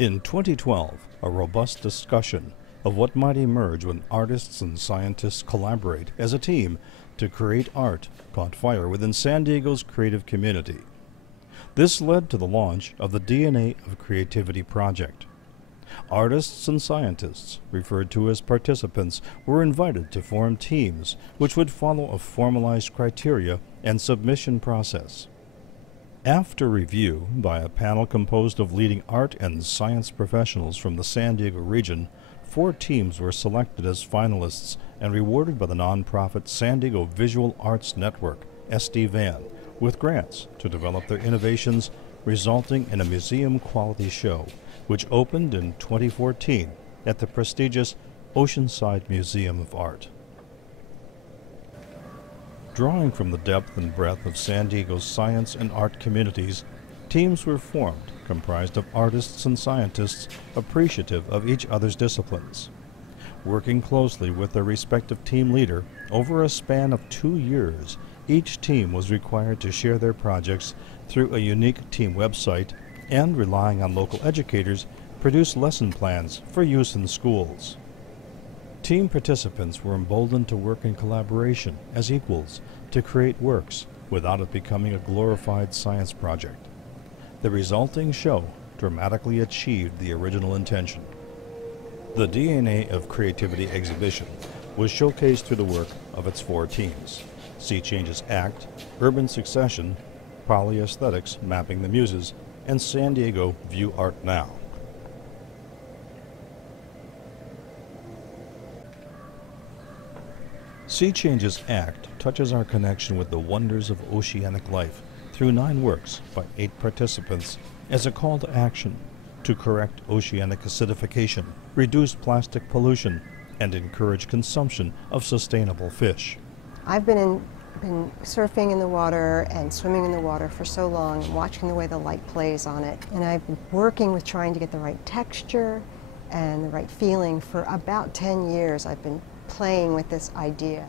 In 2012, a robust discussion of what might emerge when artists and scientists collaborate as a team to create art caught fire within San Diego's creative community. This led to the launch of the DNA of Creativity project. Artists and scientists, referred to as participants, were invited to form teams which would follow a formalized criteria and submission process. After review by a panel composed of leading art and science professionals from the San Diego region, 4 teams were selected as finalists and rewarded by the nonprofit San Diego Visual Arts Network, SDVAN, with grants to develop their innovations, resulting in a museum-quality show, which opened in 2014 at the prestigious Oceanside Museum of Art. Drawing from the depth and breadth of San Diego's science and art communities, teams were formed comprised of artists and scientists appreciative of each other's disciplines. Working closely with their respective team leader, over a span of 2 years, each team was required to share their projects through a unique team website and, relying on local educators, produce lesson plans for use in schools. Team participants were emboldened to work in collaboration as equals to create works without it becoming a glorified science project. The resulting show dramatically achieved the original intention. The DNA of Creativity exhibition was showcased through the work of its 4 teams: Sea Changes Act, Urban Succession, Aesthetics Mapping the Muses, and San Diego View Art Now. Sea Changes Act touches our connection with the wonders of oceanic life through 9 works by 8 participants as a call to action to correct oceanic acidification, reduce plastic pollution, and encourage consumption of sustainable fish. I've been surfing in the water and swimming in the water for so long and watching the way the light plays on it. And I've been working with trying to get the right texture and the right feeling for about 10 years. I've been playing with this idea.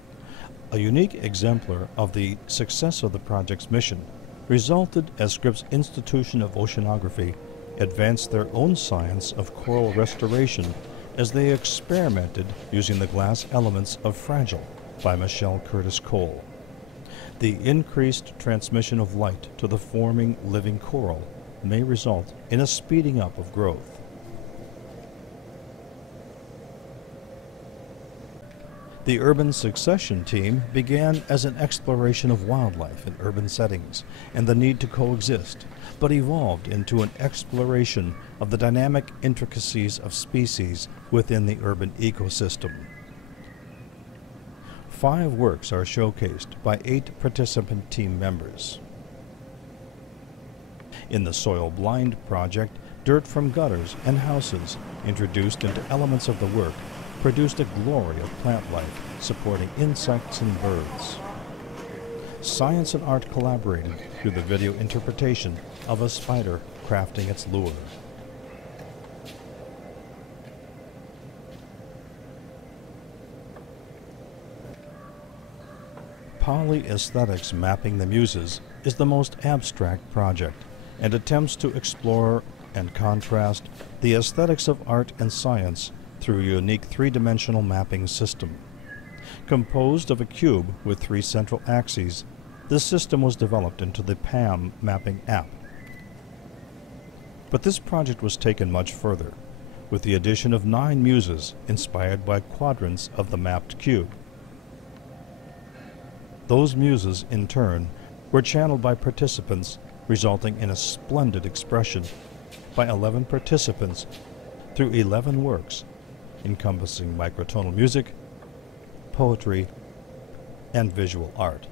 A unique exemplar of the success of the project's mission resulted as Scripps Institution of Oceanography advanced their own science of coral restoration as they experimented using the glass elements of Fragile by Michelle Curtis Cole. The increased transmission of light to the forming living coral may result in a speeding up of growth. The Urban Succession team began as an exploration of wildlife in urban settings and the need to coexist, but evolved into an exploration of the dynamic intricacies of species within the urban ecosystem. 5 works are showcased by 8 participant team members. In the Soil Blind project, dirt from gutters and houses, introduced into elements of the work, produced a glory of plant life supporting insects and birds. Science and art collaborated through the video interpretation of a spider crafting its lure. Aesthetics Mapping the Muses is the most abstract project and attempts to explore and contrast the aesthetics of art and science through a unique 3-dimensional mapping system. Composed of a cube with 3 central axes, this system was developed into the PAM mapping app. But this project was taken much further, with the addition of 9 muses inspired by quadrants of the mapped cube. Those muses, in turn, were channeled by participants, resulting in a splendid expression by 11 participants through 11 works, encompassing microtonal music, poetry, and visual art.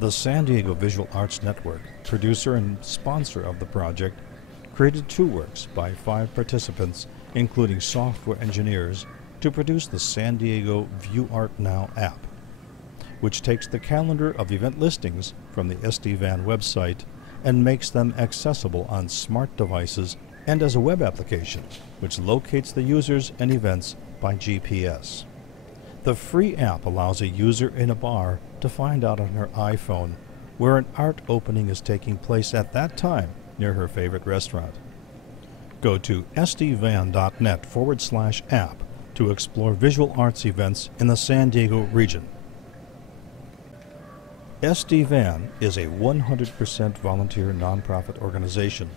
The San Diego Visual Arts Network, producer and sponsor of the project, created 2 works by 5 participants, including software engineers, to produce the San Diego View Art Now app, which takes the calendar of event listings from the SDVAN website and makes them accessible on smart devices and as a web application, which locates the users and events by GPS. The free app allows a user in a bar to find out on her iPhone where an art opening is taking place at that time near her favorite restaurant. Go to sdvan.net/app to explore visual arts events in the San Diego region. SDVan is a 100% volunteer nonprofit organization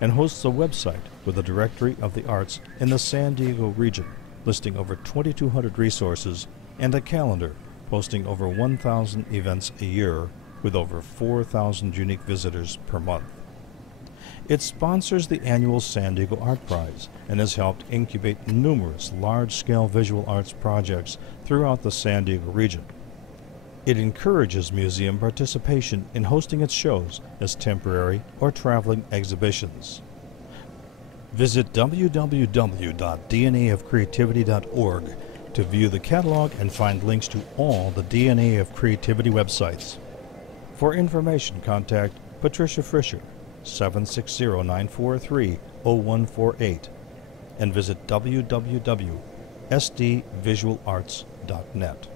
and hosts a website with a directory of the arts in the San Diego region, listing over 2,200 resources and a calendar posting over 1,000 events a year with over 4,000 unique visitors per month. It sponsors the annual San Diego Art Prize and has helped incubate numerous large-scale visual arts projects throughout the San Diego region. It encourages museum participation in hosting its shows as temporary or traveling exhibitions. Visit www.dnaofcreativity.org to view the catalog and find links to all the DNA of Creativity websites. For information, contact Patricia Fisher, 760-943-0148, and visit www.sdvisualarts.net.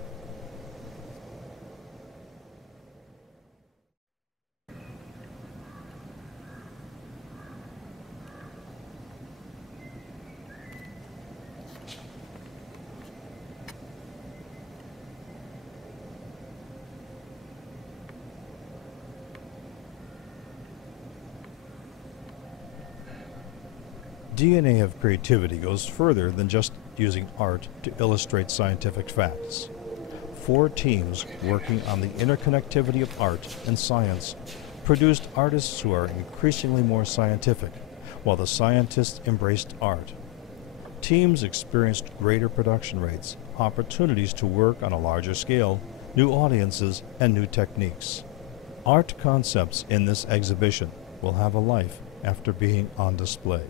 DNA of Creativity goes further than just using art to illustrate scientific facts. 4 teams working on the interconnectivity of art and science produced artists who are increasingly more scientific, while the scientists embraced art. Teams experienced greater production rates, opportunities to work on a larger scale, new audiences, and new techniques. Art concepts in this exhibition will have a life after being on display.